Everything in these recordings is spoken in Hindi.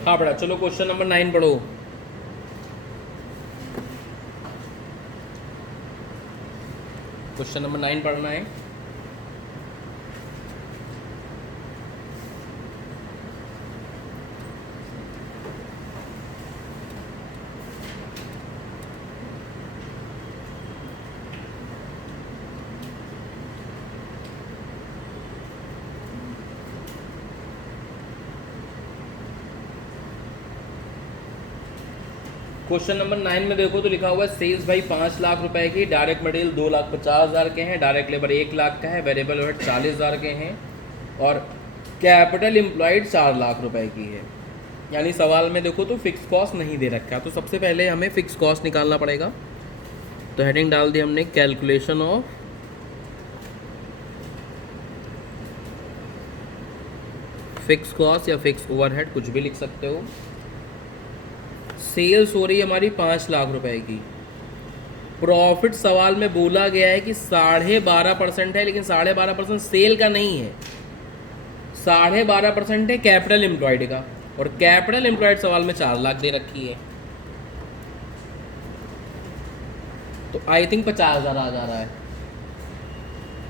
हाँ बेटा, चलो क्वेश्चन नंबर 9 पढ़ो। क्वेश्चन नंबर 9 पढ़ना है। क्वेश्चन नंबर 9 में देखो तो लिखा हुआ है सेल्स भाई 5 लाख रुपए की, डायरेक्ट मटेरियल 2,50,000 के हैं, डायरेक्ट लेबर 1 लाख का है, वेरिएबल ओवरहेड 40,000 के हैं और कैपिटल एम्प्लॉयड 4 लाख रुपए की है। यानी सवाल में देखो तो फिक्स कॉस्ट नहीं दे रखा है, तो सबसे पहले हमें फिक्स कॉस्ट निकालना पड़ेगा। तो हेडिंग डाल दी हमने कैलकुलेशन ऑफ फिक्स कॉस्ट या फिक्स ओवरहेड, कुछ भी लिख सकते हो। सेल्स हो रही है हमारी 5 लाख रुपए की, प्रॉफिट सवाल में बोला गया है कि 12.5% है, लेकिन 12.5% सेल का नहीं है, 12.5% है कैपिटल एम्प्लॉयड का, और कैपिटल एम्प्लॉयड सवाल में 4 लाख दे रखी है। तो आई थिंक 50,000 आ जा रहा है।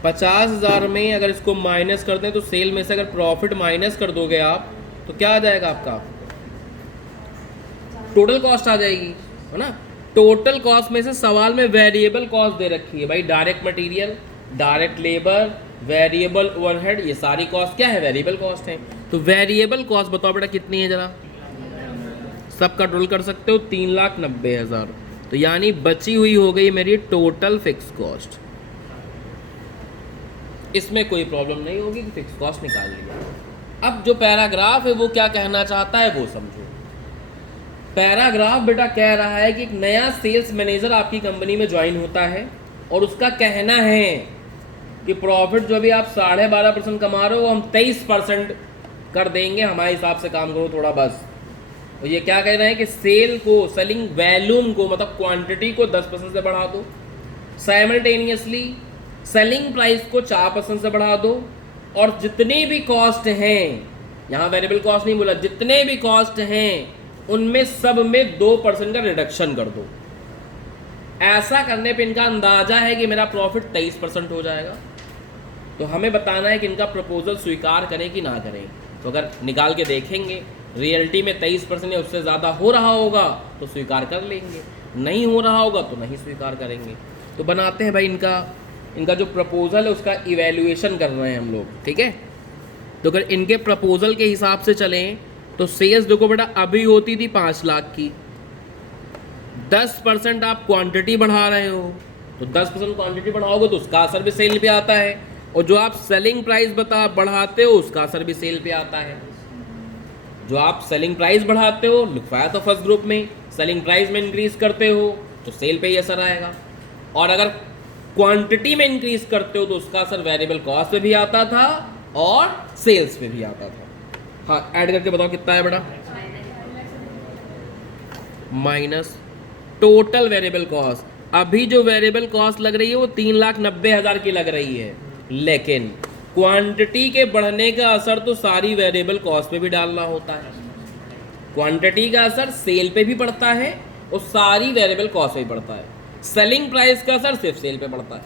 50,000 में अगर इसको माइनस कर दें तो सेल में से अगर प्रॉफिट माइनस कर दोगे आप तो क्या आ जाएगा आपका, टोटल कॉस्ट आ जाएगी, है ना। टोटल कॉस्ट में से सवाल में वेरिएबल कॉस्ट दे रखी है भाई, direct material, direct labour, variable overhead, ये सारी कॉस्ट क्या है, वेरिएबल कॉस्ट है। तो वेरिएबल कॉस्ट बताओ बेटा कितनी है जरा, सबका टोटल कर सकते हो, 3,90,000। तो यानी बची हुई हो गई मेरी टोटल फिक्स कॉस्ट। इसमें कोई प्रॉब्लम नहीं होगी कि फिक्स कॉस्ट निकाल लिया। अब जो पैराग्राफ है वो क्या कहना चाहता है वो समझो। पैराग्राफ बेटा कह रहा है कि एक नया सेल्स मैनेजर आपकी कंपनी में ज्वाइन होता है और उसका कहना है कि प्रॉफिट जो भी आप 12.5% कमा रहे हो वो हम 23% कर देंगे, हमारे हिसाब से काम करो थोड़ा बस। और ये क्या कह रहे हैं कि सेल को, सेलिंग वैल्यूम को, मतलब क्वांटिटी को 10% से बढ़ा दो, साइमल्टेनियसली सेलिंग प्राइस को 4% से बढ़ा दो, और जितने भी कॉस्ट हैं, यहाँ वेरिएबल कॉस्ट नहीं बोला, जितने भी कॉस्ट हैं उनमें सब में 2% का रिडक्शन कर दो। ऐसा करने पे इनका अंदाजा है कि मेरा प्रॉफिट 23% हो जाएगा। तो हमें बताना है कि इनका प्रपोजल स्वीकार करें कि ना करें। तो अगर निकाल के देखेंगे रियलिटी में 23% या उससे ज़्यादा हो रहा होगा तो स्वीकार कर लेंगे, नहीं हो रहा होगा तो नहीं स्वीकार करेंगे। तो बनाते हैं भाई इनका जो प्रपोजल है उसका इवैल्यूएशन कर रहे हैं हम लोग, ठीक है। तो अगर इनके प्रपोजल के हिसाब से चलें तो सेल्स देखो बेटा अभी होती थी 5 लाख की, 10% आप क्वांटिटी बढ़ा रहे हो, तो 10% क्वांटिटी बढ़ाओगे तो उसका असर भी सेल पे आता है, और जो आप सेलिंग प्राइस बढ़ाते हो उसका असर भी सेल पे आता है। जो आप सेलिंग प्राइस बढ़ाते हो, लिखवाया तो फर्स्ट ग्रुप में, सेलिंग प्राइस में इंक्रीज करते हो तो सेल पे ही असर आएगा, और अगर क्वांटिटी में इंक्रीज करते हो तो उसका असर वेरिएबल कॉस्ट पे भी आता था और सेल्स पे भी आता था। हाँ, ऐड करके बताओ कितना है बेटा, माइनस टोटल वेरिएबल कॉस्ट। अभी जो वेरिएबल कॉस्ट लग रही है वो 3,90,000 की लग रही है, लेकिन क्वांटिटी के बढ़ने का असर तो सारी वेरिएबल कॉस्ट पे भी डालना होता है। क्वांटिटी का असर सेल पे भी पड़ता है और सारी वेरिएबल कॉस्ट पे भी पड़ता है। सेलिंग प्राइस का असर सिर्फ सेल पे पड़ता है।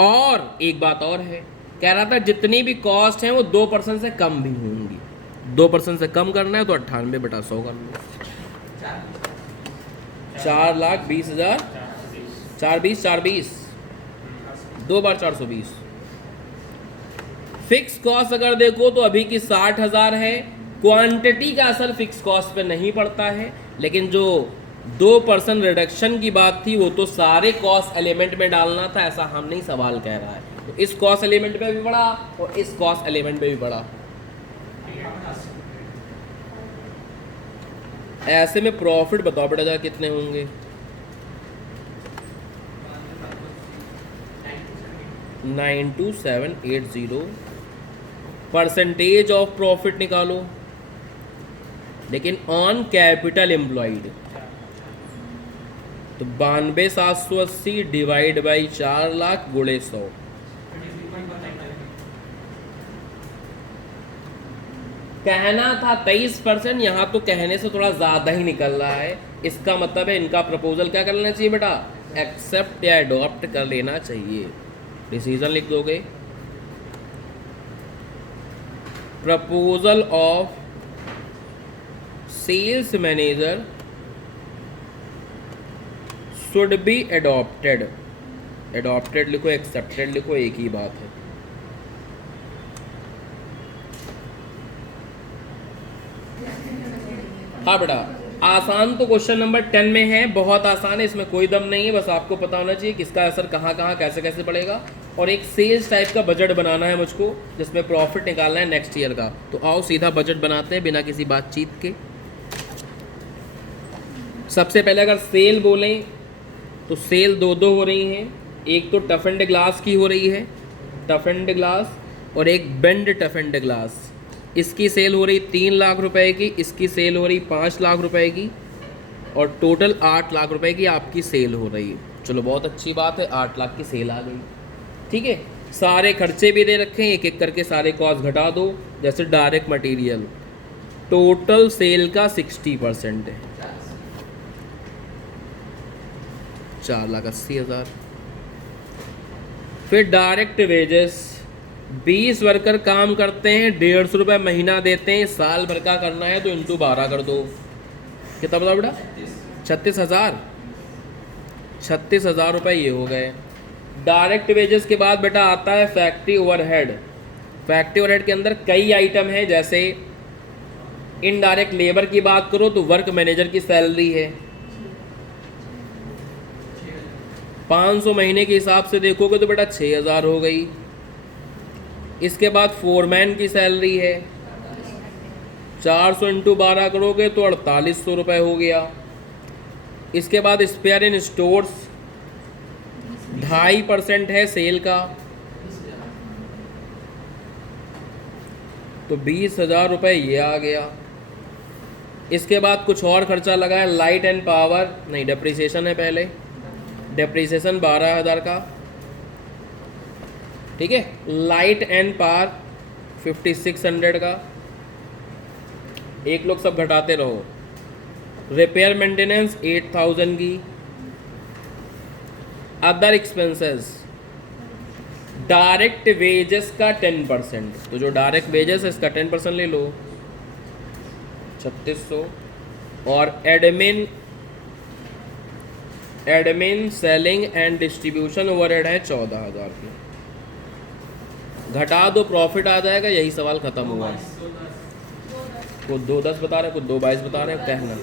और एक बात और है, कह रहा था जितनी भी कॉस्ट है वो 2% से कम भी होंगी। 2% से कम करना है तो 98/100 कर लो, 4,20,000, 420, 2 बार 420। फिक्स कॉस्ट अगर देखो तो अभी की 60,000 है। क्वांटिटी का असर फिक्स कॉस्ट पे नहीं पड़ता है, लेकिन जो 2% रिडक्शन की बात थी वो तो सारे कॉस्ट एलिमेंट में डालना था, ऐसा हम नहीं सवाल कह रहा है। तो इस कॉस्ट एलिमेंट पे भी बढ़ा और इस कॉस्ट एलिमेंट पे भी बढ़ा। ऐसे में प्रॉफिट बताओ बेटा जरा कितने होंगे, 92780। परसेंटेज ऑफ प्रॉफिट निकालो, लेकिन ऑन कैपिटल एम्प्लॉयड तो 92,780 डिवाइड बाई 4 लाख गुणे 100, कहना था 23%, यहाँ तो कहने से थोड़ा ज़्यादा ही निकल रहा है। इसका मतलब है इनका प्रपोजल क्या कर लेना चाहिए बेटा, एक्सेप्ट या एडॉप्ट कर लेना चाहिए। डिसीजन लिख दोगे, proposal of sales manager should be adopted. Adopted लिखो, एक्सेप्टेड लिखो, एक ही बात है। हाँ बेटा, आसान तो क्वेश्चन नंबर 10 में है, बहुत आसान है, इसमें कोई दम नहीं है, बस आपको पता होना चाहिए किसका असर कहाँ कहाँ कैसे कैसे पड़ेगा। और एक सेल्स टाइप का बजट बनाना है मुझको, जिसमें प्रॉफिट निकालना है नेक्स्ट ईयर का। तो आओ सीधा बजट बनाते हैं बिना किसी बातचीत के। सबसे पहले अगर सेल बोलें तो सेल दो हो रही हैं। एक तो टफ एंड ग्लास की हो रही है, टफ एंड ग्लास, और एक बेंड टफ एंड ग्लास। इसकी सेल हो रही 3 लाख रुपए की, इसकी सेल हो रही 5 लाख रुपए की, और टोटल 8 लाख रुपए की आपकी सेल हो रही है। चलो बहुत अच्छी बात है, 8 लाख की सेल आ गई। ठीक है, सारे खर्चे भी दे रखे हैं, एक एक करके सारे कॉस्ट घटा दो। जैसे डायरेक्ट मटेरियल, टोटल सेल का 60% है, 4,80,000। फिर डायरेक्ट वेजेस, 20 वर्कर काम करते हैं, 150 रुपये महीना देते हैं, साल भर का करना है तो इंटू 12 कर दो। कितना बताओ बेटा, 36,000। 36,000 रुपये ये हो गए। डायरेक्ट वेजेस के बाद बेटा आता है फैक्ट्री ओवरहेड। फैक्ट्री ओवरहेड के अंदर कई आइटम है, जैसे इनडायरेक्ट लेबर की बात करो तो वर्क मैनेजर की सैलरी है 500, महीने के हिसाब से देखोगे तो बेटा 6,000 हो गई। इसके बाद फोरमैन की सैलरी है 400 इंटू 12 करोगे तो 4800 रुपये हो गया। इसके बाद स्पेयर इन स्टोर्स 2.5% है सेल का, तो 20,000 रुपये ये आ गया। इसके बाद कुछ और खर्चा लगा है, लाइट एंड पावर, नहीं डेप्रिसिएशन है पहले, डेप्रिसिएशन 12,000 का। ठीक है, लाइट एंड पावर 5600 का। एक लोग सब घटाते रहो। रिपेयर मेंटेनेंस 8000 की। अदर एक्सपेंसेस, डायरेक्ट वेजेस का 10%, तो जो डायरेक्ट वेजेस है इसका 10% ले लो 3600। और admin selling and distribution overhead है 14,000 की। घटा दो, प्रॉफिट आ जाएगा, यही सवाल खत्म हुआ। कुछ 2.10 बता रहे, कुछ 2.22 बता रहे, कहना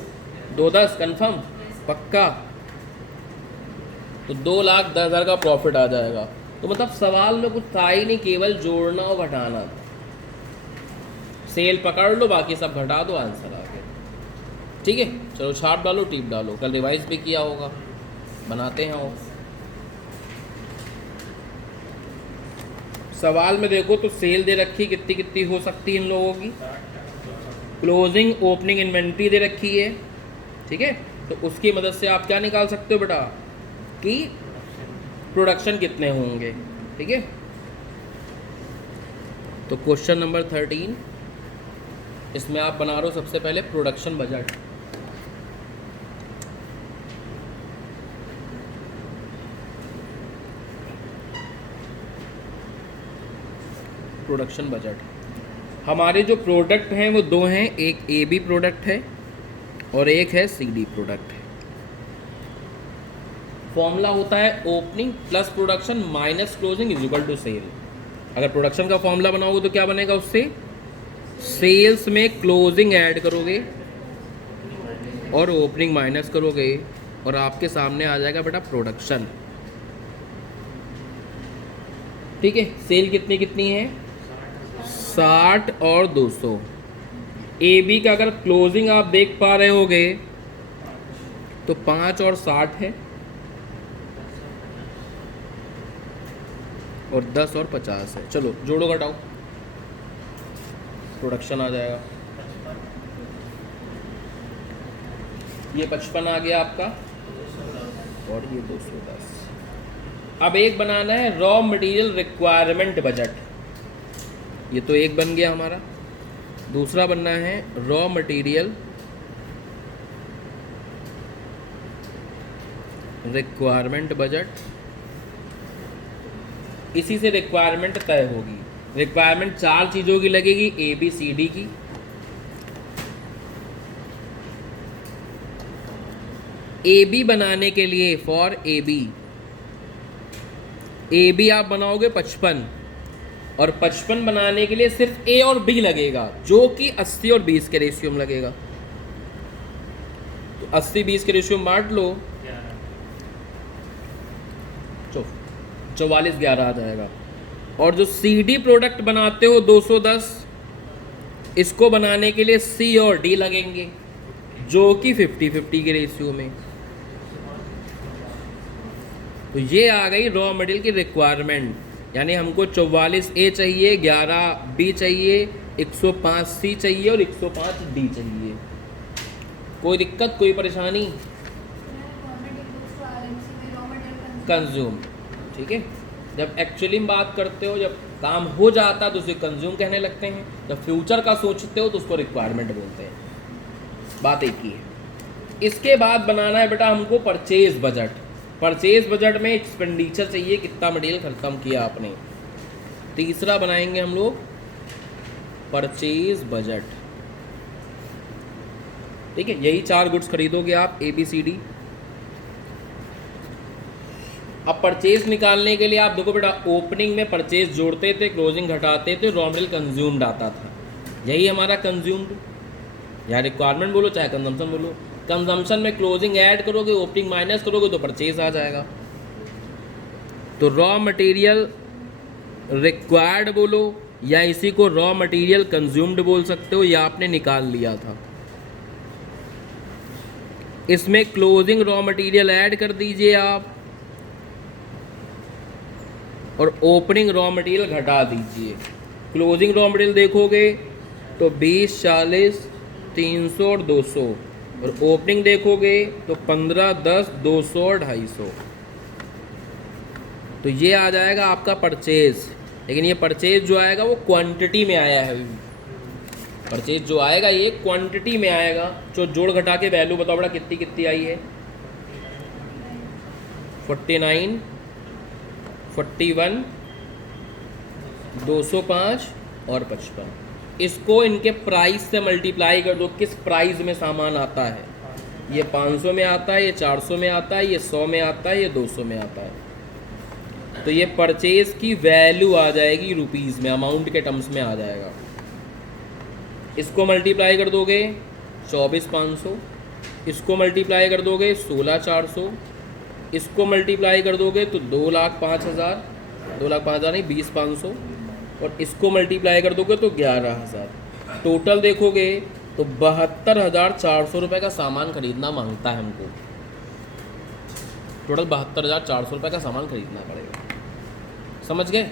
2.10 कंफर्म पक्का, तो 2,10,000 का प्रॉफिट आ जाएगा। तो मतलब सवाल में कुछ था ही नहीं, केवल जोड़ना और घटाना था। सेल पकड़ लो, बाकी सब घटा दो, आंसर आ गया। ठीक है, चलो छाप डालो, टिप डालो, कल रिवाइज भी किया होगा, बनाते हैं। और सवाल में देखो तो सेल दे रखी, कितनी कितनी हो सकती है इन लोगों की। क्लोजिंग ओपनिंग इन्वेंट्री दे रखी है। ठीक है, तो उसकी मदद से आप क्या निकाल सकते हो बेटा कि प्रोडक्शन कितने होंगे। ठीक है, तो क्वेश्चन नंबर 13, इसमें आप बना रहे हो सबसे पहले प्रोडक्शन बजट। प्रोडक्शन बजट, हमारे जो प्रोडक्ट हैं वो दो हैं, एक AB प्रोडक्ट है और एक है CD प्रोडक्ट है। फॉर्मूला होता है opening plus production minus closing is equal to sale. अगर प्रोडक्शन का फॉर्मूला बनाओगे तो क्या बनेगा, उससे सेल्स में क्लोजिंग ऐड करोगे और ओपनिंग माइनस करोगे और आपके सामने आ जाएगा बेटा प्रोडक्शन। ठीक है, सेल कितनी कितनी है, 60 और 200। AB का अगर क्लोजिंग आप देख पा रहे होगे तो 5 और 60 है, और 10 और 50 है। चलो जोड़ो घटाओ, प्रोडक्शन आ जाएगा। ये 55 आ गया आपका, और ये 210। अब एक बनाना है रॉ मटेरियल रिक्वायरमेंट बजट। ये तो एक बन गया हमारा। दूसरा बनना है रॉ मटेरियल रिक्वायरमेंट बजट। इसी से रिक्वायरमेंट तय होगी। रिक्वायरमेंट 4 चीज़ों की लगेगी, ABCD की। AB बनाने के लिए फॉर AB आप बनाओगे 55 और 55 बनाने के लिए सिर्फ A और B लगेगा, जो कि 80 और 20 के रेशियो में लगेगा। तो 80-20 के रेशियो में बांट लो, 44-11 आ जाएगा। और जो CD प्रोडक्ट बनाते हो 210, इसको बनाने के लिए C और D लगेंगे, जो कि 50-50 के रेशियो में। तो ये आ गई रॉ मटेरियल की रिक्वायरमेंट, यानी हमको 44A चाहिए, 11B चाहिए, 105C चाहिए और 105D चाहिए। कोई दिक्कत, कोई परेशानी? कंज्यूम, ठीक है। जब एक्चुअली में बात करते हो, जब काम हो जाता है तो उसे कंज्यूम कहने लगते हैं, जब फ्यूचर का सोचते हो तो उसको रिक्वायरमेंट बोलते हैं। बात एक ही है। इसके बाद बनाना है बेटा हमको परचेज बजट। परचेज बजट में एक्सपेंडिचर चाहिए, कितना मटेरियल खत्म किया आपने। तीसरा बनाएंगे हम लोग परचेज बजट, ठीक है। यही 4 गुड्स खरीदोगे आप, ABCD। अब परचेज निकालने के लिए आप देखो बेटा, ओपनिंग में परचेज जोड़ते थे, क्लोजिंग घटाते थे, रॉ मटेरियल कंज्यूम्ड आता था। यही हमारा कंज्यूम्ड, या रिक्वायरमेंट बोलो चाहे कंजम्पशन बोलो। कंजम्पशन में क्लोजिंग ऐड करोगे, ओपनिंग माइनस करोगे तो परचेज आ जाएगा। तो रॉ मटेरियल रिक्वायर्ड बोलो, या इसी को रॉ मटेरियल कंज्यूम्ड बोल सकते हो, या आपने निकाल लिया था। इसमें क्लोजिंग रॉ मटेरियल ऐड कर दीजिए आप, और ओपनिंग रॉ मटेरियल घटा दीजिए। क्लोजिंग रॉ मटेरियल देखोगे तो 20, 40, 300 और 200, और ओपनिंग देखोगे तो 15, 10, 200 और 250। तो ये आ जाएगा आपका परचेज। लेकिन ये परचेज जो आएगा वो क्वांटिटी में आया है। परचेज जो आएगा ये क्वांटिटी में आएगा। जो जोड़ घटा के वैल्यू बताओ बेटा, कितनी कितनी आई है? 49, 41, 205 और 55। इसको इनके प्राइस से मल्टीप्लाई कर दो, किस प्राइस में सामान आता है। ये 500 में आता है, ये 400 में आता है, ये 100 में आता है, ये 200 में आता है। तो ये परचेज की वैल्यू आ जाएगी रुपीज़ में, अमाउंट के टर्म्स में आ जाएगा। इसको मल्टीप्लाई कर दोगे 24,500, इसको मल्टीप्लाई कर दोगे 16,400, इसको मल्टीप्लाई कर दोगे तो 2,05,000, 2,05,000 नहीं 20,500, और इसको मल्टीप्लाई कर दोगे तो 11,000। टोटल देखोगे तो 72,400 रुपये का सामान खरीदना मांगता है हमको। टोटल 72,400 रुपये का सामान खरीदना पड़ेगा। समझ गए?